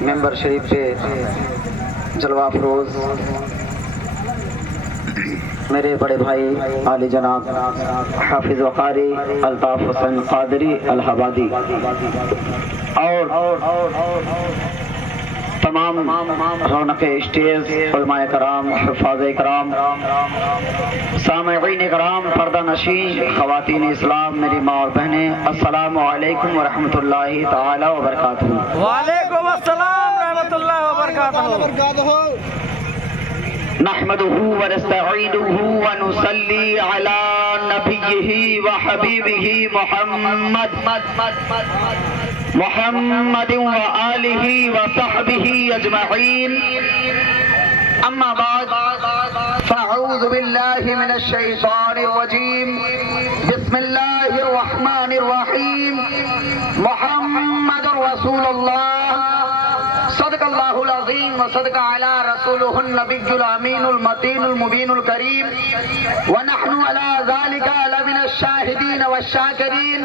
ممبر شریف پہ جلوہ افروز میرے بڑے بھائی عالی جناب حافظ وقاری الطاف حسین قادری الہبادی اور تمام رونق اسٹیج، علماء کرام، حفاظ کرام، سامعین کرام، پردہ نشین، خواتین اسلام، میری ماں اور بہنیں، السلام علیکم ورحمۃ اللہ تعالی وبرکاتہ۔ وعلیکم السلام ورحمۃ اللہ وبرکاتہ۔ نحمده ونستعینه ونصلی علی نبیہ وحبیبہ محمد وآلہ وصحبہ اجمعین، اما بعد فاعوذ باللہ من الشیطان الرجیم، بسم اللہ الرحمن الرحیم، محمد رسول اللہ، صدق اللہ العظیم وصدق علی رسولہ النبی الامین المتین المبین الکریم، ونحن علی ذلک لمن الشاہدین والشاکرین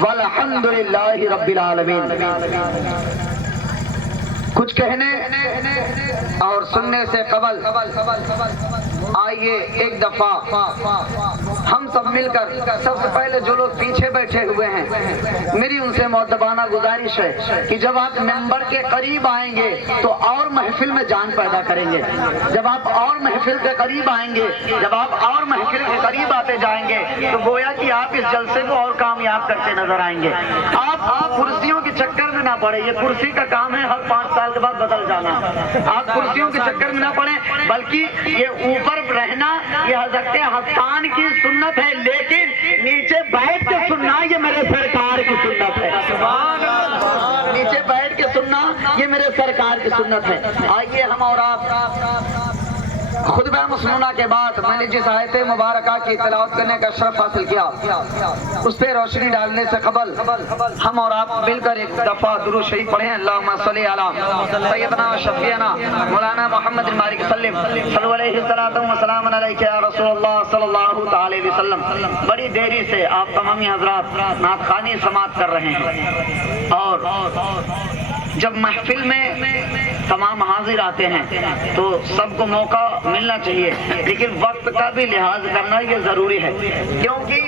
والحمد للہ رب العالمین۔ کچھ کہنے اور سننے سے قبل آئیے ایک دفعہ ہم سب مل کر، سب سے پہلے جو لوگ پیچھے بیٹھے ہوئے ہیں، میری ان سے مؤدبانہ گزارش ہے کہ جب آپ ممبر کے قریب آئیں گے تو اور محفل میں جان پیدا کریں گے۔ جب آپ اور محفل کے قریب آئیں گے، جب آپ اور محفل کے قریب آتے جائیں گے تو گویا کہ آپ اس جلسے کو اور کامیاب کرتے نظر آئیں گے۔ آپ کرسیوں کے چکر میں نہ پڑے، یہ کرسی کا کام ہے ہر 5 سال کے بعد بدل جانا۔ آپ کرسیوں کے چکر میں نہ پڑیں، بلکہ یہ اوپر رہنا یہ حضرت حسان کی سنت ہے، لیکن نیچے بیٹھ کے سننا یہ میرے سرکار کی سنت ہے۔ نیچے بیٹھ کے سننا یہ میرے سرکار کی سنت ہے۔ آئیے ہم اور آپ خطبہ مسنونہ کے بعد میں نے جس آیت مبارکہ کی تلاوت کرنے کا شرف حاصل کیا، اس پہ روشنی ڈالنے سے قبل ہم اور آپ مل کر ایک دفعہ درود شریف پڑھیں۔ اللہم صلی علی سیدنا و شفیعنا مولانا محمد المالک سلم صلو علیہ السلام علیکہ یا رسول اللہ صلی اللہ تعالی وسلم۔ بڑی دیری سے آپ تمامی حضرات نعت خوانی سماعت کر رہے ہیں، اور جب محفل میں تمام حاضر آتے ہیں تو سب کو موقع ملنا چاہیے، لیکن وقت کا بھی لحاظ کرنا یہ ضروری ہے، کیونکہ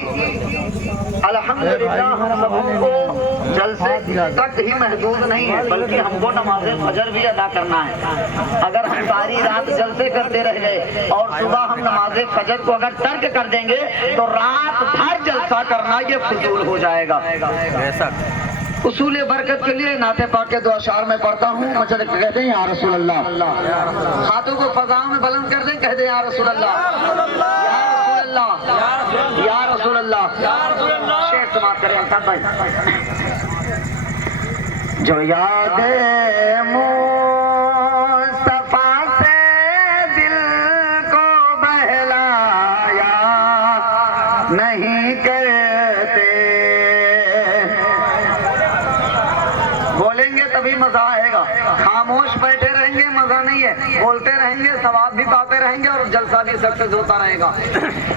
الحمدللہ ہم سب کو جلسے تک ہی محدود نہیں ہے، بلکہ ہم کو نماز فجر بھی ادا کرنا ہے۔ اگر ہم ساری رات جلسے کرتے رہ گئے اور صبح ہم نماز فجر کو اگر ترک کر دیں گے تو رات بھر جلسہ کرنا یہ فضول ہو جائے گا۔ اصول برکت کے لیے نعت پاک کے 2 اشعار میں پڑھتا ہوں، مجھے کہتے ہیں یا رسول اللہ، ہاتھوں کو فضا میں بلند کر دیں، کہتے ہیں یا رسول اللہ، یا رسول اللہ، یا رسول اللہ۔ شعر سماعت کریں انصار بھائی۔ جو یاد مصطفیٰ سے دل کو بہلایا نہیں کرتے، بولیں گے تبھی مزہ آئے گا، خاموش بیٹھے رہیں گے مزہ نہیں ہے، بولتے رہیں گے ثواب بھی پاتے رہیں گے اور جلسہ بھی سکسیس ہوتا رہے گا۔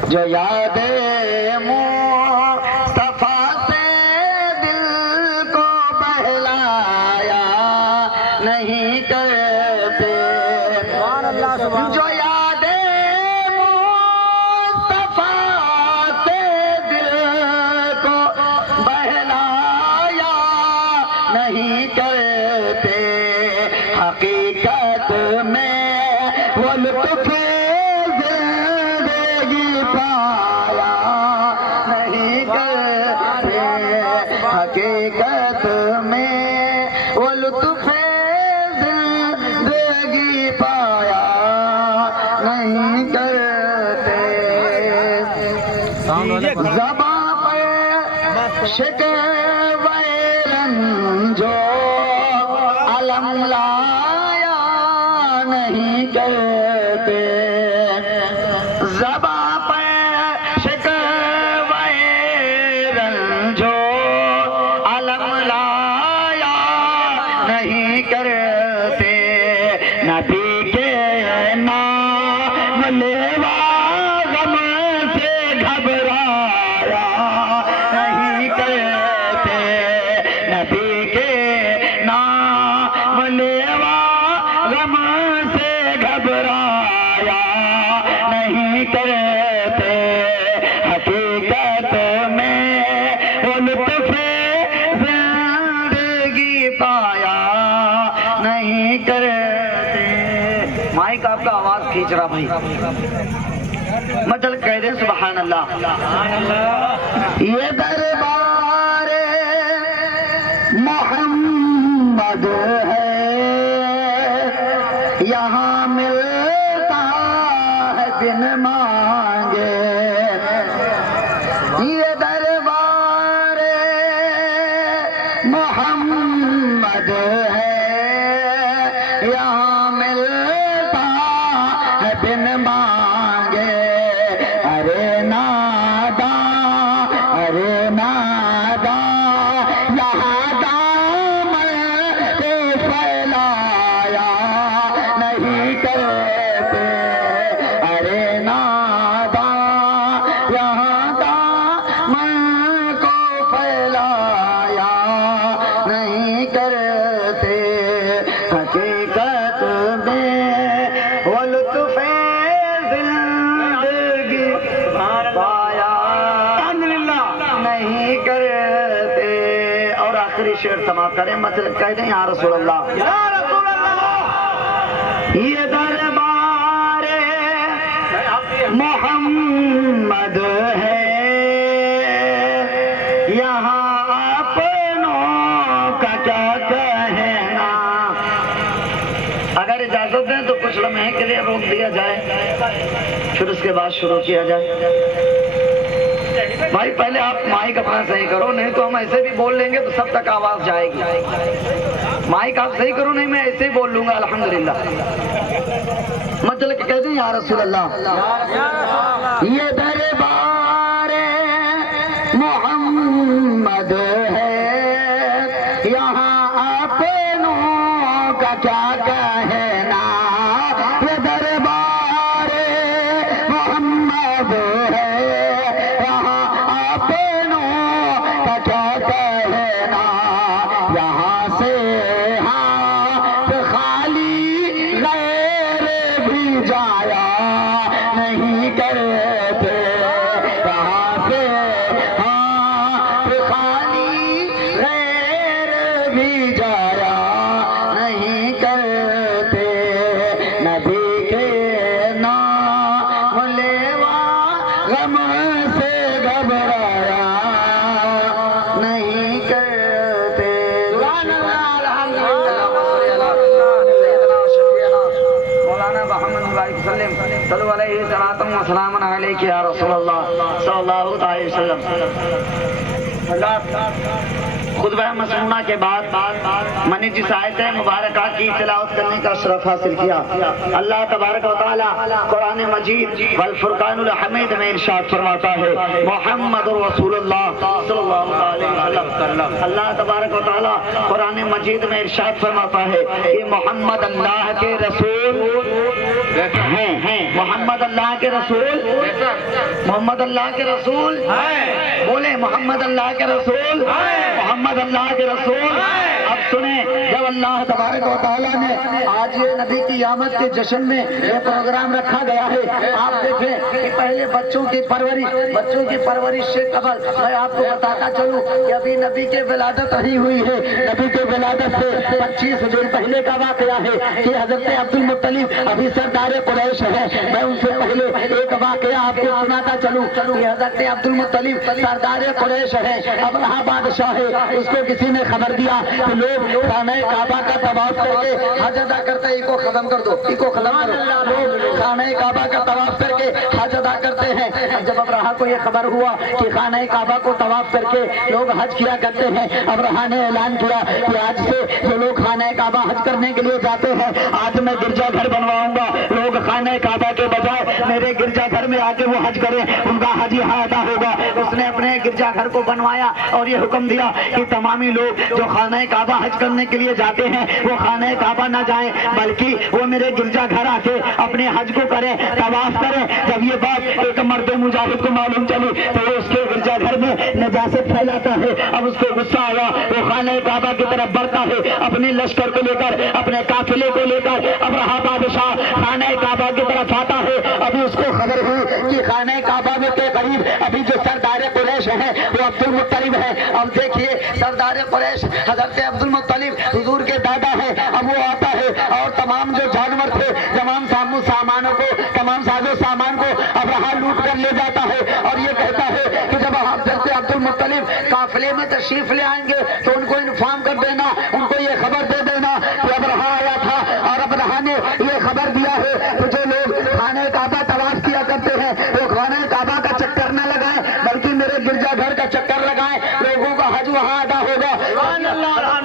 جو یاد مصطفیٰ سے دل کو بہلایا نہیں کرتے، جو یاد مصطفیٰ سے دل کو بہلایا نہیں کرتے، حقیقت میں وہ لطف زندگی پایا نہیں کرتے، حقیقت میں وہ لطف زندگی پایا نہیں کرتے۔ زباں پر شکوہ رنجو علم لایا نہیں کرتے، زباں پر شکوہ رنجو علم لایا نہیں کرتے، نبی کے نام لیوا غم سے گھبرایا نہیں کرتے، نبی کے نام مائک آپ کا آواز کھینچ رہا بھائی. مطلب کہہ دیں سبحان اللہ. یہ دربار محمد ہے یہاں ملتا ہے بن مانگے. یہ دربار محمد ہے یہاں ملتا ہے بن مانگے. ارے نادا ارے نادا یہاں دامن کو پھیلایا نہیں کرتے. ارے نادا یہاں دامن کو پھیلایا نہیں کرتے. حقیقت میں وہ لطف زندگی پایا نہیں کرتے. اور آخری شعر سماعت کریں. مطلب کہہ دیں یا رسول اللہ. یہ دربار محمد ہے یہاں اپنوں کا کیا کہنا. اگر اجازت دیں تو کچھ لمحے کے لیے روک دیا جائے پھر اس کے بعد شروع کیا جائے. بھائی پہلے آپ مائک اپنا صحیح کرو نہیں تو ہم ایسے بھی بول لیں گے تو سب تک آواز جائے گی. مائک آپ صحیح کرو نہیں میں ایسے ہی بول لوں گا الحمدللہ. مطلب کہ کہتے ہیں یا رسول اللہ. یہ دربار محمد ہے یہاں اپنوں کا کیا کہنا. یہ دربار محمد ہے یہاں اپنوں کا کیا کہنا. یہاں سے ہاتھ خالی غیر بھی جایا نہیں کرتے. یہاں سے ہاتھ خالی غیر بھی جایا نہیں کرتے. نبی کے نام لیوا غم سے گھبرایا نہیں کرتے. مولانا محمد وسلم صلو علیہ وسلم علیہ یا رسول اللہ صلی اللہ علیہ وسلم. خطبہ مسنونہ کے بعد میں نے جس آیت مبارکہ کی تلاوت کرنے کا شرف حاصل کیا. اللہ تبارک و تعالی قرآن مجید والفرقان الحمید میں ارشاد فرماتا ہے محمد رسول اللہ صلی اللہ علیہ وسلم. اللہ تبارک و تعالی قرآن مجید میں ارشاد فرماتا ہے کہ محمد اللہ کے رسول ہیں. محمد اللہ کے رسول محمد اللہ کے رسول بولے محمد اللہ کے رسول محمد اللہ کے رسول. اب سنیں جب اللہ تبارک و تعالیٰ نے آج یہ نبی کی آمد کے جشن میں یہ پروگرام رکھا گیا ہے. آپ دیکھیں کہ پہلے بچوں کی پرورش سے قبل میں آپ کو بتاتا چلوں کہ ابھی نبی کے ولادت نہیں ہوئی ہے. نبی کے ولادت سے 25 دن پہلے کا واقعہ ہے کہ حضرت عبد المطلب ابھی سردار قریش ہے. میں ان سے پہلے ایک واقعہ آپ کو سناتا چلوں کہ حضرت عبد المطلب سردار قریش ہے. ابرہہ بادشاہ ہے. اس کو کسی نے خبر دیا کہ لوگ خانہ کعبہ کا طواف کر کے حج ادا کرتے ہیں. کو ختم کر دو لوگ خانہ کعبہ کا طواف کر کے حج ادا کرتے ہیں. جب ابرہہ کو یہ خبر ہوا کہ خانہ کعبہ کو طواف کر کے لوگ حج کیا کرتے ہیں ابرہہ نے اعلان کیا کہ آج سے جو لوگ خانہ کعبہ حج کرنے کے لیے جاتے ہیں آج میں گرجا گھر بنواؤں گا. لوگ خانہ کعبہ کے بجائے میرے گرجا گھر میں آ کے وہ حج کریں ان کا حج یہاں ادا ہوگا. اس نے اپنے گرجا گھر کو بنوایا اور یہ حکم دیا کہ تمامی لوگ جو خانہ کعبہ حج کرنے کے لیے جاتے ہیں وہ خانہ کعبہ نہ جائیں بلکہ وہ میرے گرجا گھر آ کے اپنے حج کو کریں طواف کریں. جب یہ بات ایک مرد مجاہد کو معلوم چلی تو وہ اس کے گرجا گھر میں نجاست پھیلاتا ہے. اب اس کو غصہ آیا. وہ خانہ کعبہ کی طرف بڑھتا ہے اپنے لشکر کو لے کر اپنے قافلے کو لے کر. ابرہہ بادشاہ خانہ کعبہ کی طرف آتا ہے. ابھی اس کو خبر ہوئی کہ خانہ کعبہ میں کے قریب ابھی جو سردار قریش ہیں وہ عبد المطلب ہے. اب دیکھیے سردار قریش حضرت عبد المطلب حضور کے دادا ہیں. اب وہ آتا ہے اور تمام جو جانور تھے تمام قافلے میں تشریف لے آئیں گے تو ان کو انفارم کر دینا، ان کو یہ خبر دے دینا کہ ابرہا آیا تھا اور ابرہا نے یہ خبر دیا ہے کہ جو لوگ خانہ کعبہ طواف کیا کرتے ہیں وہ خانہ کعبہ کا چکر نہ لگائیں بلکہ میرے گرجا گھر کا چکر لگائیں، لوگوں کا حج وہاں ادا ہوگا۔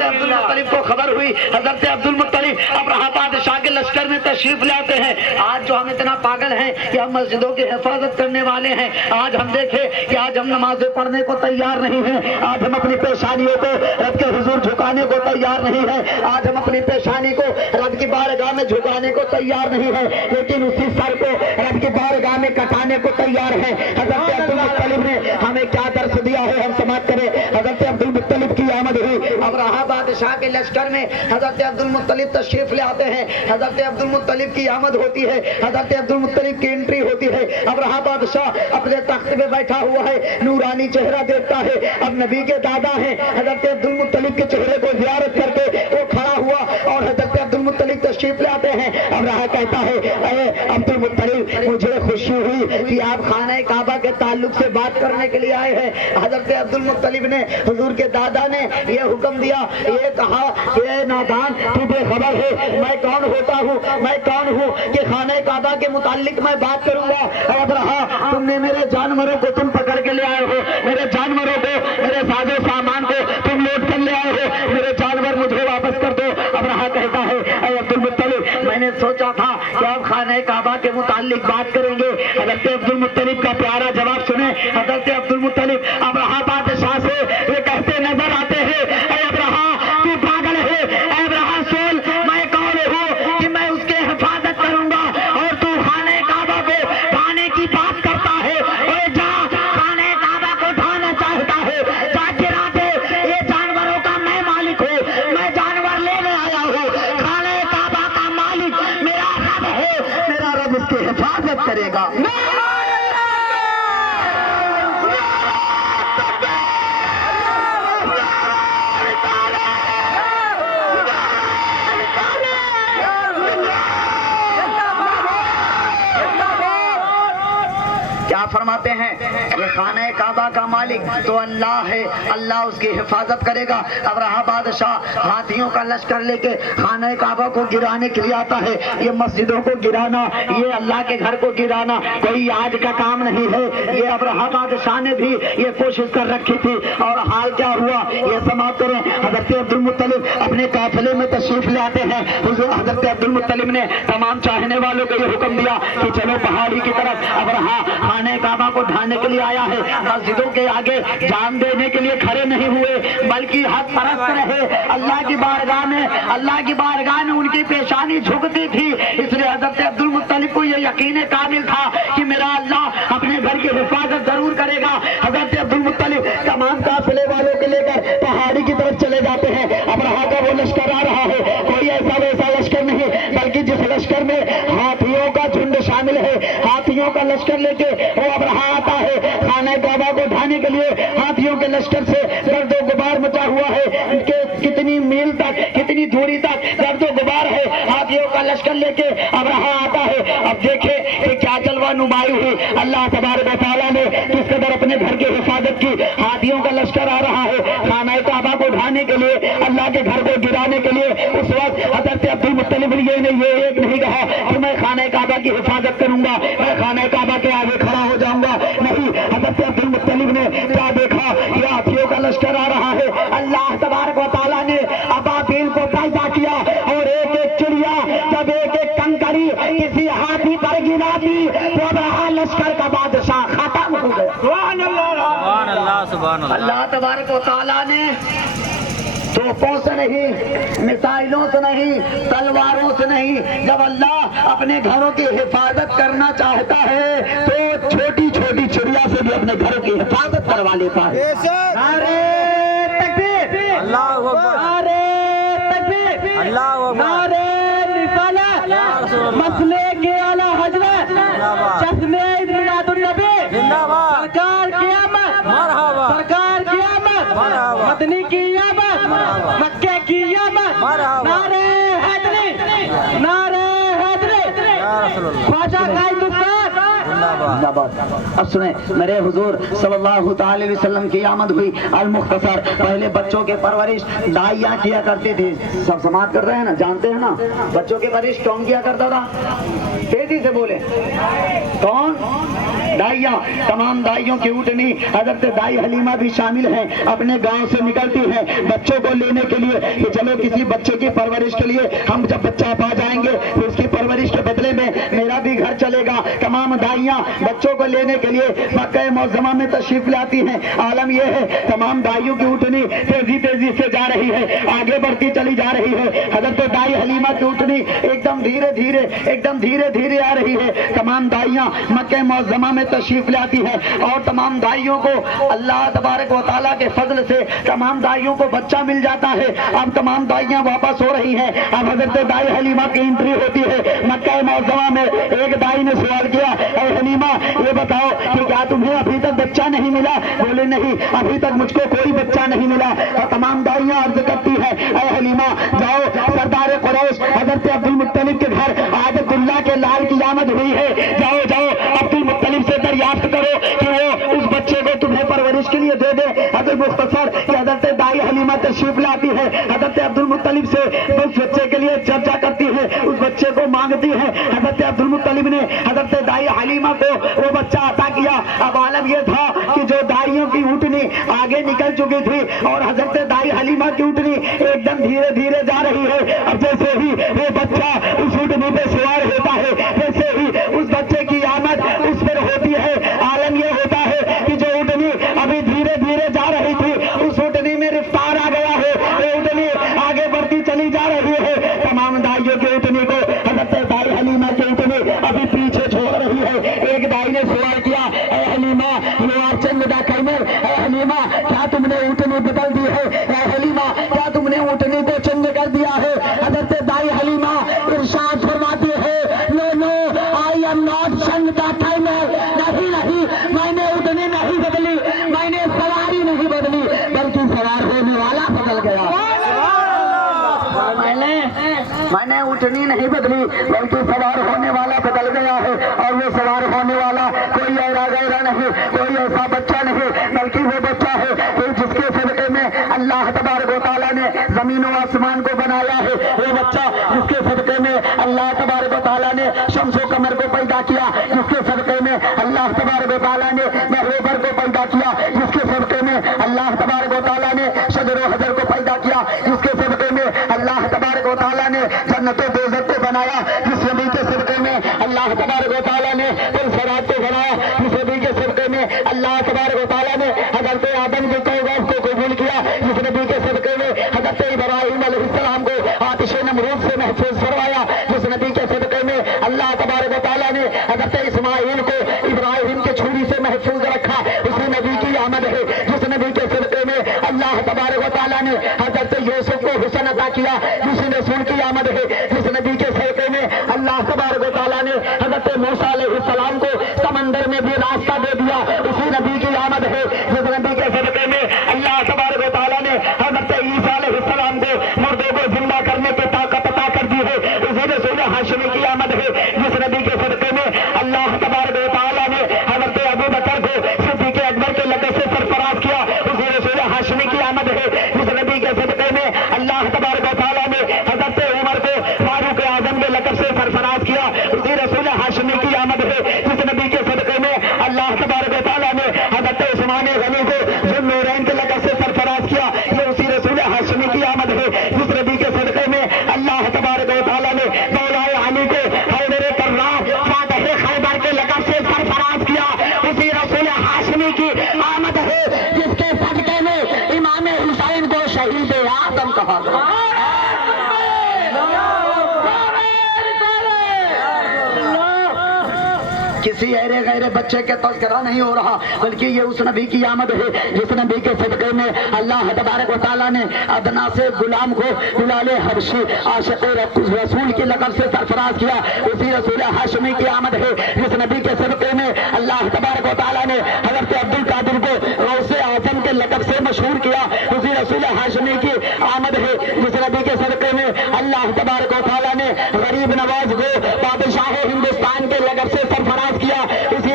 عبد المطلب کو خبر ہوئی، حضرت عبد المطلب ابرہا بادشاہ کے لشکر میں تشریف لے آتے ہیں۔ آج جو ہم اتنا پاگل ہیں کہ ہم مسجدوں کی حفاظت کرنے والے ہیں، آج ہم دیکھیں کہ آج ہم نمازیں پڑھنے کو تیار نہیں ہیں، آج ہم اپنی پیشانیوں کو رب کے حضور جھکانے کو تیار نہیں ہیں، آج ہم اپنی پیشانی کو رب کی بارگاہ میں جھکانے کو تیار نہیں ہیں، لیکن اسی سر کو رب کی بارگاہ میں کٹانے کو تیار ہیں۔ حضرت عبد المطلب نے ہمیں کیا درس دیا ہے، ہم سماعت کریں۔ حضرت عبد المطلب کی آمد ہوئی، ابرہا بادشاہ کے لشکر میں حضرت عبد المطلب تشریف لے آتے ہیں، حضرت عبد المطلب کی آمد ہوتی ہے، حضرت عبد المطلب کی انٹری ہوتی ہے۔ ابرہا بادشاہ اپنے تخت پہ بیٹھا ہوا ہے، نورانی چہرہ دیکھتا ہے، اب نبی کے دادا ہیں حضرت عبد المطلب کے چہرے کو زیارت کر کے وہ کھڑا ہوا اور حضرت عبد المطلب تشریف لے آتے ہیں۔ ابرہا کہتا ہے اے عبد المطلب مجھے خوشی ہوئی کہ آپ خانہ کعبہ کے تعلق سے بات کرنے کے لیے آئے ہیں۔ حضرت عبد المطلب نے حضور کے دادا نے یہ حکم دیا، یہ کہا کہ اے نادان تو بے خبر ہے میں کون ہوتا ہوں، میں کون ہوں کہ خانہ کعبہ کے متعلق میں بات کروں گا۔ ابرہا تم نے میرے جانوروں کو تم پکڑ کے لے آئے ہو، میرے جانوروں کو، میرے ساز و سامان کو تم لوٹ کر لے آئے ہو، میرے جانور مجھے واپس کر دو۔ ابرہا کہتا ہے اے عبد المطلب میں نے سوچا تھا کہ آپ خانہ کعبہ کے متعلق بات کریں گے۔ حضرت عبد المطلب کا پیارا جواب سنیں۔ حضرت عبد المطلب ابرہا بادشاہ سے یہ کہتے نظر آتے ہیں اے ابرہا تو پاگل ہے، اے ابرہا سول میں کون ہوں کہ میں اس کے حفاظت کروں گا اور تو خانہ کعبہ کو ڈھانے کی بات کرتا ہے۔ اے جا خانہ کعبہ کو ڈھانا چاہتا ہے، جا گرا دے، یہ جانوروں کا میں مالک ہوں، میں جانور لینے آیا ہوں، خانہ کعبہ کا مالک میرا رب ہے، میرا رب اس کی حفاظت کرے گا۔ کیا فرماتے ہیں یہ خانہ کعبہ کا مالک تو اللہ ہے، اللہ اس کی حفاظت کرے گا۔ ابرہا بادشاہ ہاتھیوں کا لشکر لے کے خانہ کعبہ کو گرانے کے لیے آتا ہے۔ یہ مسجدوں کو گرانا، یہ اللہ کے گھر کو گرانا کوئی آج کا کام نہیں ہے، یہ ابرہا بادشاہ نے بھی یہ کوشش کر رکھی تھی اور حال کیا ہوا یہ سماعت کریں۔ حضرت عبد المطلب اپنے قافلے میں تشریف لے آتے ہیں۔ حضرت عبد المطلب نے تمام چاہنے والوں کو یہ حکم دیا کہ چلو پہاڑی کی طرف، ابرہا خانہ کعبہ کو ڈھانے کے لیے آیا ہے۔ مسجدوں کے آگے جان دینے کے لیے کھڑے نہیں ہوئے بلکہ حق پرست رہے۔ اللہ کی بارگاہ میں ان کی پیشانی جھکتی تھی، اس لیے حضرت عبد المطلب کو یہ یقین کامل تھا کہ میرا اللہ اپنے گھر کی حفاظت ضرور کرے گا۔ حضرت عبد المطلب تمام قافلے والوں کو لے کر پہاڑی کی طرف چلے جاتے ہیں۔ ابرہا کا وہ لشکر آ رہا ہے، کوئی ایسا ویسا لشکر نہیں بلکہ جس لشکر میں ہاتھیوں کا جھنڈ شامل ہے، ہاتھیوں کا لشکر لے کے وہ ابرہا آتا ہے خانہ کعبہ کو ڈھانے کے لیے۔ ہاتھیوں کے لشکر سے گرد و غبار مچا ہوا ہے کہ کتنی میل تک، کتنی دوری تک گرد و غبار ہے۔ ہاتھیوں کا لشکر لے کے ابرہا آتا ہے۔ اب دیکھیں کہ کیا جلوہ نمائی ہوئی، اللہ تبارک و تعالیٰ نے کس قدر اپنے گھر کی حفاظت کی۔ ہاتھیوں کا لشکر آ رہا ہے خانہ کعبہ کو ڈھانے کے لیے، اللہ کے گھر کو گرانے کے لیے۔ اس وقت حضرت عبد المطلب نے یہ ایک نہیں کہا کہ میں خانہ کعبہ کی حفاظت کروں گا، میں خانہ کعبہ کے آگے کھڑا ہو جاؤں گا، نہیں۔ حضرت عبد المطلب نے کیا دیکھا کہ ہاتھیوں کا لشکر آ رہا ہے۔ اللہ تبارک و تعالیٰ نے ابابیل کو پیدا کیا اور ایک ایک چڑیا جب ایک ایک کنکری کسی ہاتھی پر گرا دی تو ابرہا لشکر کا بادشاہ ختم ہو گیا۔ سبحان اللہ سبحان اللہ۔ اللہ تبارک و تعالیٰ نے توپوں سے نہیں، میزائلوں سے نہیں، تلواروں سے نہیں، جب اللہ اپنے گھروں کی حفاظت کرنا چاہتا ہے تو چھوٹی چھوٹی چڑیا سے بھی اپنے گھروں کی حفاظت کروا لیتا ہے۔ نعرہ تکبیر، اللہ اکبر، نعرہ تکبیر، اللہ اکبر، نعرہ رسالت، مسلک اعلی حضرت، چشمہ میلاد النبی، زندہ باد، سرکار کی آمد، مرحبا، سرکار کی آمد، مرحبا، مدنی کی آمد، مرحبا، مکے کی آمد، مرحبا، نعرہ حیدری، نعرہ حیدری، یا رسول اللہ، خواجہ قائد الدین، زندہ باد۔ اب سنیں میرے حضور صلی اللہ تعالی علیہ وسلم کی آمد ہوئی۔ المختصر، پہلے بچوں کے پرورش دائیاں کیا کرتی تھی۔ سب سماعت کر رہے ہیں نا، جانتے ہیں نا بچوں کے پرورش کون کیا کرتا تھا؟ تیزی سے بولے، کون؟ دائیاں۔ تمام دائیوں کی اوٹنی حضرت دائی حلیمہ بھی شامل ہیں، اپنے گاؤں سے نکلتی ہیں بچوں کو لینے کے لیے کہ چلو کسی بچے کی پرورش کے لیے ہم جب بچہ پا جائیں گے تو اس کی پرورش کے بدلے میں میرا بھی گھر چلے گا۔ تمام دائیاں بچوں کو لینے کے لیے مکہ معظمہ میں تشریف لاتی ہیں۔ عالم یہ ہے تمام دائیوں کی اوٹنی تیزی تیزی سے جا رہی ہے، آگے بڑھتی چلی جا رہی ہے۔ حضرت دائی حلیمہ کی اوٹنی ایک دم دھیرے دھیرے آ رہی ہے۔ تمام دائیاں مکہ معظمہ میں تشریف لاتی ہیں اور تمام دائیوں کو اللہ تبارک و تعالیٰ کے فضل سے تمام دائیوں کو بچہ مل جاتا ہے۔ اب تمام دائیاں واپس ہو رہی ہیں۔ اب حضرت دائی حلیمہ کی انٹری ہوتی ہے مکہ معظمہ میں۔ ایک دائی نے سوال کیا، اے حلیمہ یہ بتاؤ کہ کیا تمہیں ابھی تک بچہ نہیں ملا؟ بولے نہیں، ابھی تک مجھ کو کوئی بچہ نہیں ملا۔ اور تمام دائیاں عرض کرتی ہیں، اے حلیمہ جاؤ سردار قریش حضرت عبد المطلب کے گھر آج عبداللہ کے لال کی آمد ہوئی ہے، جاؤ عبد المطلب سے دریافت کرو کہ وہ اس بچے کو تمہیں پرورش کے لیے دے دے۔ حضرت مختصر کہ حضرت دائی حلیمہ تشریف لاتی ہے، حضرت عبد المطلب سے اس بچے کے لیے چرچا کرتی ہے، اس بچے کو مانگتی ہے۔ حضرت عبد المطلب نے حضرت دائی حلیمہ کو وہ بچہ عطا کیا۔ اب عالم یہ تھا کہ جو دائیوں کی اونٹنی آگے نکل چکی تھی اور حضرت دائی حلیمہ کی اونٹنی ایک دم دھیرے دھیرے جا رہی ہے۔ اب جیسے ہی وہ بچہ اس اونٹنی پہ سوار ہوتا ہے، ویسے ہی اس بچے کی آمد اس پر ہوتی ہے۔ عالم یہ ہوتا ہے کہ جو اونٹنی ابھی دھیرے دھیرے جا رہی تھی اس اونٹنی میں رفتار آ گیا ہے، وہ اونٹنی آگے بڑھتی چلی جا رہی ہے۔ تمام دائیوں کی اونٹنی کو حضرت دائی حلیمہ کی اونٹنی ابھی پیچھے چھوڑ رہی ہے۔ ایک دائی نے سوال کیا، اے Halima you are change the colour, اے حلیمہ کیا تم نے اونٹنی بدل دی ہے؟ اے حلیمہ کیا تم نے اونٹنی کو چینج کر دیا ہے؟ حضرت دائی حلیمہ ارشاد فرماتی ہے، no no I am not change the colour, نہیں میں نے اونٹنی نہیں بدلی، میں نے سواری نہیں بدلی بلکہ سوار ہونے والا بدل گیا۔ میں نے اونٹنی نہیں بدلی بلکہ سوار ہونے والا بدل گیا ہے، اور وہ سوار ہونے والا کوئی ایرا غیرہ نہیں، کوئی ایسا بچہ نہیں بلکہ وہ بچہ ہے کہ جس کے صدقے میں اللہ تبارک و تعالیٰ نے زمین و آسمان کو بنایا ہے، وہ بچہ جس کے صدقے میں اللہ تبارک و تعالیٰ نے شمس و قمر کو پیدا کیا، جس کے صدقے میں اللہ تبارک و تعالیٰ نے محروبر کو پیدا کیا، جس کے صدقے میں اللہ تبارک و تعالیٰ نے شجر و حجر کو پیدا کیا، جس کے صدقے میں اللہ تبارک و تعالیٰ نے جنت و دوزخ کو بنایا، جس نبی کے صدقے میں اللہ تبارک و تعالیٰ نے پرسرات کو بنایا، جس نبی کے صدقے میں اللہ تبارک و تعالیٰ نے حضرت آدم کے توبہ کو قبول کیا، جس نبی کے صدقے میں حضرت ابراہیم علیہ السلام کو آتش نمرود سے محفوظ فرمایا، جس نبی کے صدقے میں اللہ تبارک و تعالیٰ نے حضرت اسماعیل کو ابراہیم کے چھری سے محفوظ رکھا، اسی نبی کی آمد ہے، جس نبی کے صدقے میں اللہ تبارک و تعالیٰ نے حضرت یوسف کو حسن عطا کیا، جس رسول کی آمد ہے، جس نبی کے صدقے میں اللہ تبارک و تعالیٰ نے حضرت موسیٰ علیہ السلام کو سمندر میں بھی راستہ دے دیا، اسی نبی کی آمد ہے، جس نبی کے صدقے میں اللہ تبارک و تعالیٰ نے حضرت عیسیٰ علیہ السلام کو مردوں کو زندہ کرنے کی طاقت عطا کر دی ہے، اسی رسول ہاشمی کی آمد ہے، جس نبی کے صدقے میں اللہ تبارک و تعالیٰ نے حضرت ابو بکر کو صدیق اکبر کے لقب سے سرفراز کیا، اسی رسول ہاشمی کی آمد ہے، جس نبی کے صدقے میں اللہ تبارک و تعالیٰ نے حضرت عمر کو فاروق اعظم کے لقب سے سرفراز کیا، اسی رسول ہاشمی کی آمد ہے، جس نبی کے صدقے میں اللہ تبارک و تعالیٰ نے حضرت عثمان غنی کو ذو النورین کے لقب سے سرفراز کیا، یہ اسی رسول ہاشمی کی آمد ہے، جس نبی کے صدقے میں اللہ تبارک و تعالیٰ نے مولا علی کو حیدر کرار فاتح خیبر کے لقب سے سرفراز کیا، اسی رسول ہاشمی کی آمد ہے، جس کے صدقے میں امام حسین کو شہید اعظم کہا گیا۔ کسی ایرے غیرے بچے کے تذکرہ نہیں ہو رہا بلکہ یہ اس نبی کی آمد ہے جس نبی کے صدقے میں اللہ تبارک و تعالیٰ نے ادنا سے غلام کو بلال حبشی عاشق رسول کی لقب سے سرفراز کیا، اسی رسول ہاشمی کی آمد ہے جس نبی کے صدقے میں اللہ تبارک و تعالیٰ نے حضرت عبد القادر کو غوث اعظم کے لقب سے مشہور کیا، اسی رسول ہاشمی کی آمد ہے جس نبی کے صدقے میں اللہ تبارک و تعالیٰ نے غریب نواز کو بادشاہ ہندوستان کے لقب سے سرفراز کیا، اسی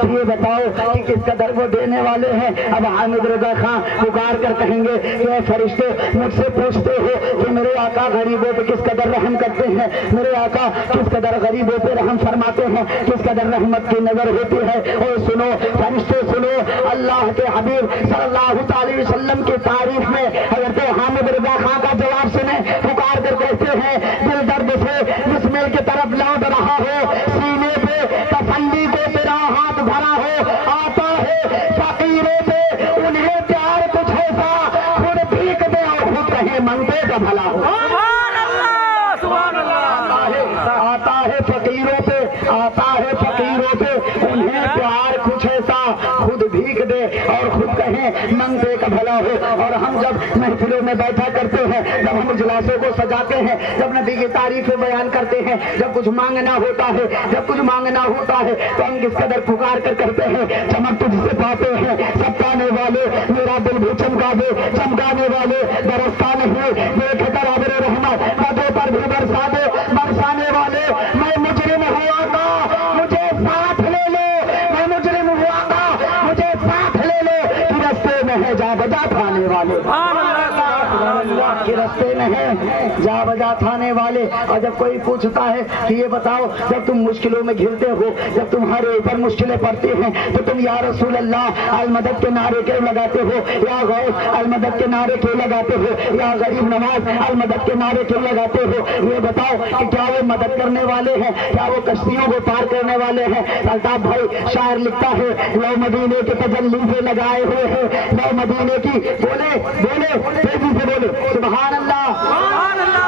تو یہ بتاؤ کہ کس قدر وہ دینے والے ہیں. اب حامد رضا خان پکار کر کہیں گے کہ اے فرشتے مجھ سے پوچھتے ہو کہ میرے آقا غریبوں پہ کس قدر رحم کرتے ہیں, میرے آقا کس قدر غریبوں پہ رحم فرماتے ہیں, کس قدر رحمت کی نظر ہوتی ہے. اور سنو فرشتے سنو, اللہ کے حبیب صلی اللہ علیہ وسلم کی تعریف میں حضرت حامد رضا خان کا جواب سنیں. پکار کر کہتے ہیں دل درد سے بسمل کی طرف لوٹ رہا ہو, سینے پہ تسلی کو تیرا ہاتھ دھرا ہو, آتا ہے فقیروں پہ انہیں پیار کچھ ایسا خود بھیک دے اور خود کہیں منگتے کا بھلا ہو. آتا ہے فقیروں پہ, آتا ہے فقیروں پہ انہیں پیار کچھ ایسا خود بھیک دے اور خود کہیں منگتے کا بھلا ہو. اور ہم جب محفلوں میں بیٹھا کرتے ہیں, جب ہم اجلاسوں کو سجاتے ہیں, جب نبی کی تعریفیں بیان کرتے ہیں, جب کچھ مانگنا ہوتا ہے, جب کچھ مانگنا ہوتا ہے تو ہم کس قدر پکار کر کرتے ہیں, چمک تجھ سے پاتے ہیں سب پانے والے, میرا دل بھی چمکا دے, چمکانے والے برستا نہیں, دیکھ کر ابر رحمت قدوں پر بھی برسا دے, برسانے والے میں مجرم ہوا کا مجھے ساتھ لے لو, میں مجرم ہوا کا مجھے ساتھ لے لو, کہ رستے میں ہے جا بجا تھانے والے, کہ رستے میں ہے جا بجا تھانے والے. اور جب کوئی پوچھتا ہے کہ یہ بتاؤ جب تم مشکلوں میں گھرتے ہو, جب تمہارے اوپر مشکلیں پڑتی ہیں تو تم یا رسول اللہ المدد کے نعرے کیوں لگاتے ہو, یا غوث المدد کے نعرے کیوں لگاتے ہو, یا غریب نواز المدد کے نعرے کیوں لگاتے ہو. یہ بتاؤ کہ کیا وہ مدد کرنے والے ہیں, کیا وہ کشتیوں کو پار کرنے والے ہیں. الطاف بھائی شاعر لکھتا ہے لو مدینے کے تجلی سے لگائے ہوئے ہیں, لو مدینے کی, بولے بولے تیزی سے بولے سبحان اللہ, سبحان اللہ.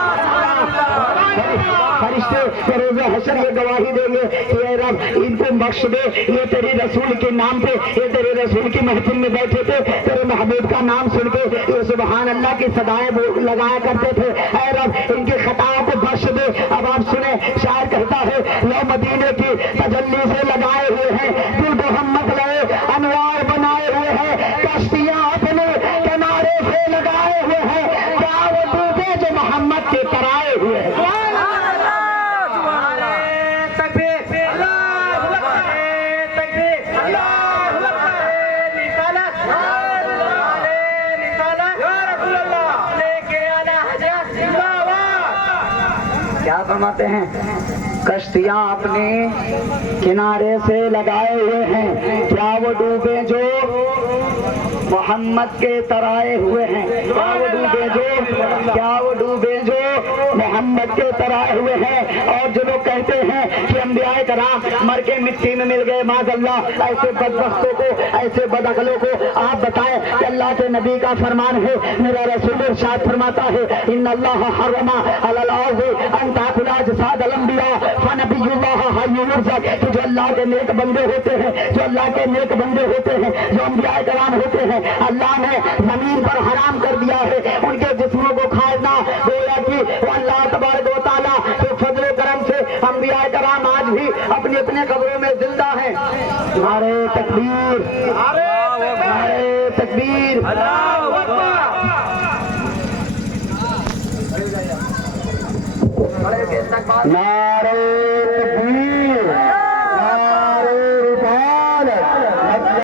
فرشتے روز حشر یہ گواہی دیں گے کہ اے رب ان کو بخش دے, یہ تیرے رسول کے نام پہ, یہ تیرے رسول کی محفل میں بیٹھے تھے, تیرے محبوب کا نام سن کے یہ سبحان اللہ کی صدائیں لگایا کرتے تھے, اے رب ان کی خطاؤں کو بخش دے. اب آپ سنیں شاعر کہتا ہے لو مدینے کی تجلی سے لگائے ہوئے ہیں, دل کو ہم مغلے انوار بنائے ہوئے ہیں, کشتیاں اپنے کنارے سے لگائے ہوئے ہیں, کیا وہ ڈوبے جو محمد کے ترائے ہوئے ہیں. کیا فرماتے ہیں, کشتیاں اپنے کنارے سے لگائے ہوئے ہیں, کیا وہ ڈوبے جو محمد کے ترائے ہوئے ہیں, کیا وہ ڈوبے جو, کیا وہ ڈوبے جو محمد کے ترائے ہوئے ہیں. اور جو لوگ کہتے ہیں کہ انبیاء کرام مر کے مٹی میں مل گئے, معاذ اللہ, ایسے بدبختوں کو, ایسے بدعقلوں کو آپ بتائیں کہ اللہ کے نبی کا فرمان ہے, میرا رسول ارشاد فرماتا ہے ان اللہ حرم علی الارض ان تاکل اجساد الانبیاء فنبی اللہ حی یرزق, کہ جو اللہ کے نیک بندے ہوتے ہیں, جو اللہ کے نیک بندے ہوتے ہیں, جو انبیاء کرام ہوتے ہیں, اللہ نے زمین پر حرام کر دیا ہے ان کے جسموں کو کھانا, گویا کہ وہ اللہ تبارک و تعالیٰ کے فضل و کرم سے انبیاء کرام آج بھی اپنی اپنے قبروں میں زندہ ہیں. نعرہ تکبیر, نعرہ تکبیر, نعرہ